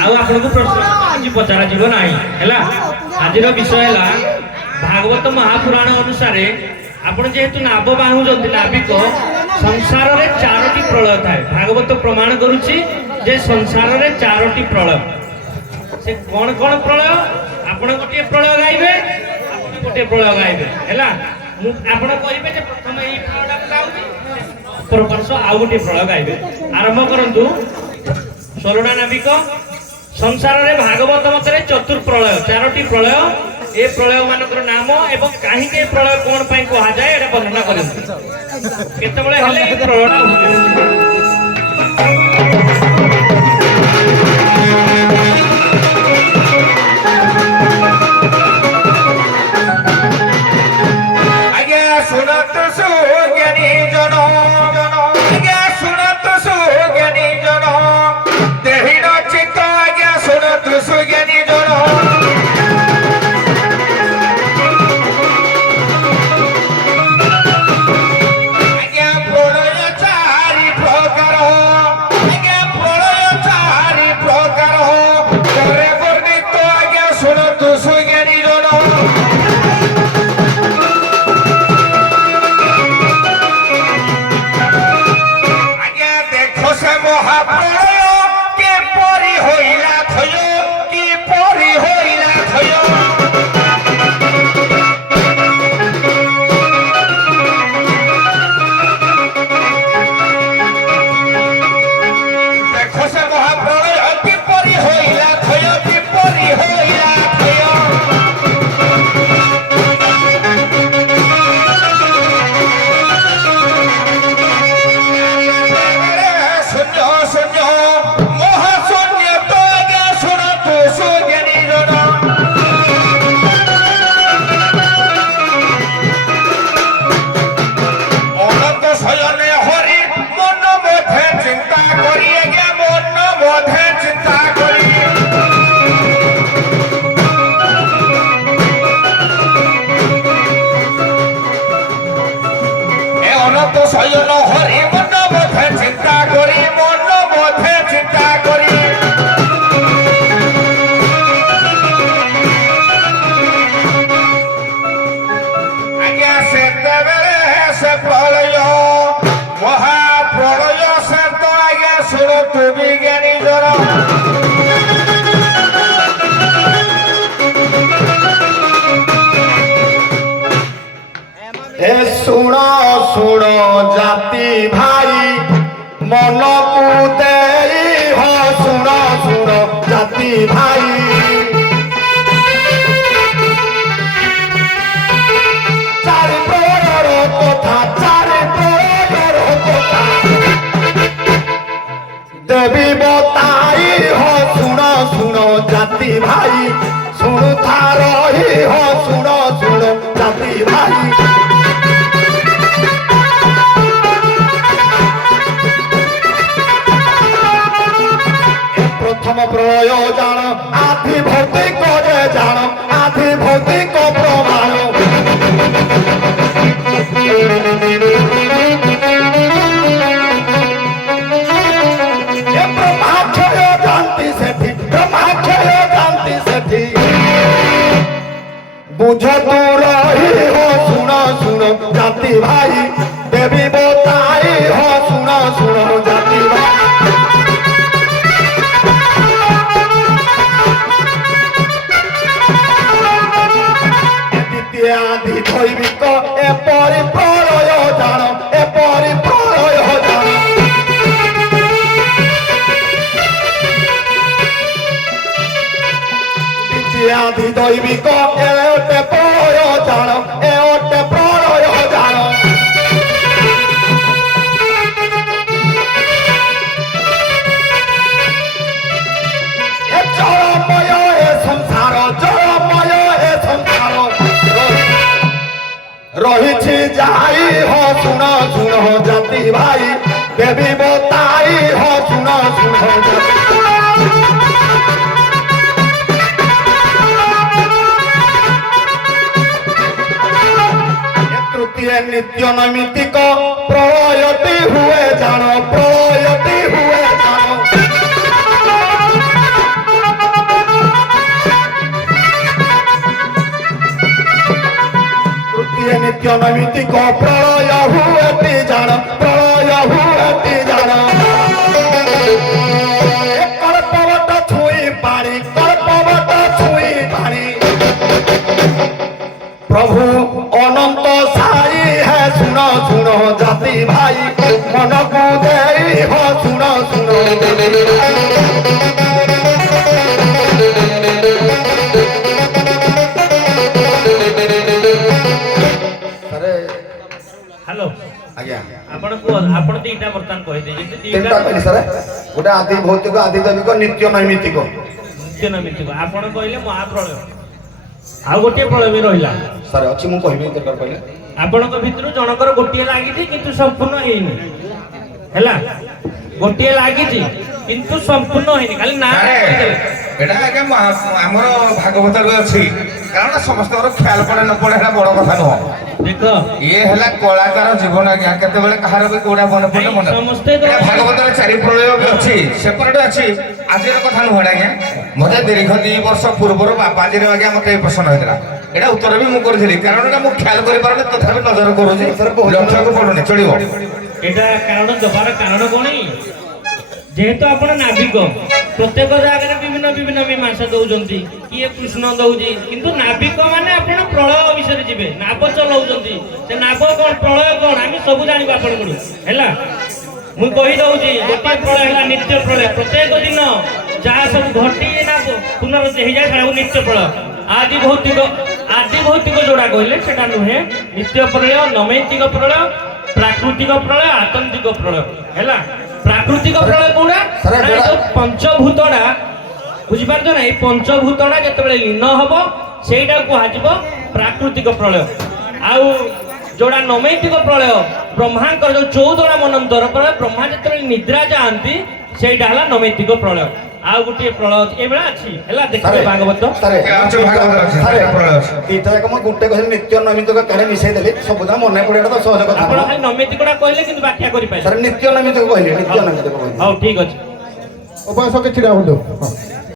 आपको प्रश्न किसी पचरा जीव ना है आज विषय है भागवत महापुराण अनुसार आपण जेहेतु नाभ बाहुंट नाविक संसार रे चारोटी प्रलय थाए भागवत प्रमाण करुच्ची जे संसार रे चारोटी प्रलय से कौन कौन प्रलय आपण गोटे प्रलय गाइबे गोटे प्रलय गाइबे हैला आपण कहिबे जे प्रथम एई प्रलयटा गाउची परवर्ष आउ गोटे प्रलय गाइबे आरंभ करंतु सोलडा नाविक संसार रे भागवत मतरे चतुर प्रलय चारोटी प्रलय ए प्रलय मानकर नाम एवं कहीं के प्रलय कौन पाई कहा जाए एटा वर्णना करन केतेबेले हेले ए प्रलयटा सुनो सुनो जाति भाई मन को देई हो सुनो सुनो जाति भाई चारि प्रहर कथा चारि प्रहर कथा देवी बताई हो सुनो सुनो जाति भाई सुनु था रही हो सुनो सुनो जाति भाई प्रथम प्रलय जान आधि भौतिक जान आधि भौतिक प्रमाण ब्रह्माक्षय जानती सेठी ब्रह्माक्षय जानती सेठी बुझ तू रही हो सुनो सुनो जाति भाई देवी बताई हो सुनो सुनो जाति भाई आदि दैविक एपरी प्रलय जान एपरी प्रलय जान आदि दैविक एटे प्रलय जान एटे प्रलय जान ए जलमय ए संसार जलमय ए संसार रही जाई हो सुनो सुनो जाति भाई देवी बताई हो सुनो सुनो तृतीय नित्य नैमित्तिक प्रलयती हुए जानो प्रलयती हुए जानो ନୈମିତିକ ପ୍ରଳୟ ହୁଏଟି ଜାଣ ପ୍ରଳୟ ହୁଏଟି ଜାଣ କଳ୍ପବଟ ଛୁଇଁ ପାଣି କଳ୍ପବଟ ଛୁଇଁ ପାଣି प्रभु अनंत साई है सुनो सुनो जाति भाई मन को दे हो सुनो सुनो हेलो आज्ञा आपण को आपण दीटा वर्तमान कहि दे जे तीनटा कहली सर गोटे आदि भौतिक आदि दैविक नित्य नैमित्तिक नित्य नैमित्तिक आपण कहले महाप्रलय आ गोटे प्रलय भी रहिला सर अछि मु कहबे दरकार पहिले ଆପଣଙ୍କ ଭିତରୁ ଜଣଙ୍କର ଗୋଟିଏ ଲାଗିଛି କିନ୍ତୁ ସମ୍ପୂର୍ଣ୍ଣ ହେଇନି ହେଲା ଗୋଟିଏ ଲାଗିଛି କିନ୍ତୁ ସମ୍ପୂର୍ଣ୍ଣ ହେଇନି ଖାଲି ନା এটা আগে আমার ভাগবতরে ଅଛି কারণ ସମସ୍ତଙ୍କର ଖ୍ୟାଲ ପଡେ ନ ପଡେ এটা ବଡ କଥା ନୁହଁ ଦେଖ ଇଏ ହେଲା କଳାକାର ଜୀବନ ଆଜ୍ଞା କେତେବେଳେ କାହାର ବି କୋଉଟା ମନେ ପଡେ ମନେ ଭାଗବତରେ 4 ପ୍ରଳୟ ବି ଅଛି ସେପଟେ ଅଛି ଆଜିର କଥା ନୁହଁ ଆଜ୍ଞା ମତେ ଦୀର୍ଘ 2 ବର୍ଷ ପୂର୍ବରୁ ବାପାଜୀର ଆଜ୍ଞା ମତେ ଏ ପ୍ରଶ୍ନ ହେଇଥିଲା এটা ଉତ୍ତର ବି ମୁଁ କରିଥିଲି କାରଣ এটা ମୁଁ ଖ୍ୟାଲ କରିପାରୁନି ତଥାପି ନଜର କରୁଛି ଲକ୍ଷ୍ୟକୁ ପଡୁନି ଚଳିବ এটা କାରଣ ଦେବାର କାରଣ କଣ যেহেতু ଆପଣ ନାବିକ ପ୍ରତ୍ୟେକ ଜାଗାରେ ବିଭିନ୍ନ ବିଭିନ୍ନ ମୀମାଂସା ଦଉଛନ୍ତି କିଏ କୃଷ୍ଣ ଦଉଛି କିନ୍ତୁ ନାବିକ ମାନେ ଆପଣ ପ୍ରଳୟ ବିଷୟରେ ଯିବେ ନାବ ଚଲାଉଛନ୍ତି ସେ ନାବ କଣ ପ୍ରଳୟ କଣ ଆମେ ସବୁ ଜାଣିବା ଆପଣଙ୍କଠୁ ହେଲା ମୁଁ କହି ଦଉଛି ଗୋଟିଏ ପ୍ରଳୟ ହେଲା ନିତ୍ୟ ପ୍ରଳୟ ପ୍ରତ୍ୟେକ ଦିନ ଯାହା ସବୁ ଘଟି ନାବ ପୁନରୁଦ୍ଧ ହେଇଯାଏ ସେଟାକୁ ନିତ୍ୟ ପ୍ରଳୟ ଆଦି ଭୌତିକ ଯୋଉଟା କହିଲେ ସେଟା ନୁହେଁ ନିତ୍ୟ ପ୍ରଳୟ ନୈମିତ୍ତିକ ପ୍ରଳୟ ପ୍ରାକୃତିକ ପ୍ରଳୟ ଆତନ୍ତିକ ପ୍ରଳୟ ହେଲା ପ୍ରାକୃତିକ ପ୍ରଳୟ କୋଉଟା ପଞ୍ଚଭୂତଟା ବୁଝିପାରୁଛ ନା ଏଇ ପଞ୍ଚଭୂତଟା ଯେତେବେଳେ ଲୀନ ହବ ସେଇଟା କୁହାଯିବ ପ୍ରାକୃତିକ ପ୍ରଳୟ ଆଉ ଯୋଉଟା ନୈମିତ୍ତିକ ପ୍ରଳୟ ବ୍ରହ୍ମାଙ୍କର ଯୋଉ 14ଟା ମନନ୍ତର ପ୍ରଳୟ ବ୍ରହ୍ମା ଯେତେବେଳେ ନିଦ୍ରା ଯାଆନ୍ତି ସେଇଟା ହେଲା ନୈମିତ୍ତିକ ପ୍ରଳୟ ଆଉ ଗୋଟିଏ ପ୍ରଳୟ ଏଇଭଳିଆ ଅଛି ହେଲା ଦେଖିବେ ଭାଗବତ ଏଇଟା ଏକ ମୁଁ ଗୋଟେ କହିଲି ନିତ୍ୟ ନୈମିତ୍ତିକ କାଳେ ମିଶାଇ ଦେଲି ସବୁଦିନ ମନେ ପଡେ ଏଟା ତ ସହଜ କଥା ଆପଣ ଖାଲି ନୈମିତ୍ତିକଟା କହିଲେ କିନ୍ତୁ ବ୍ୟାଖ୍ୟା କରିପାରିବେ ସାର୍ ନିତ୍ୟ ନୈମିତ୍ତିକ କହିଲି ନିତ୍ୟ ନୈମିତ୍ତିକ କହିଲି ହଉ ଠିକ ଅଛି ଉପାସ କିଛି ରାହୁଲ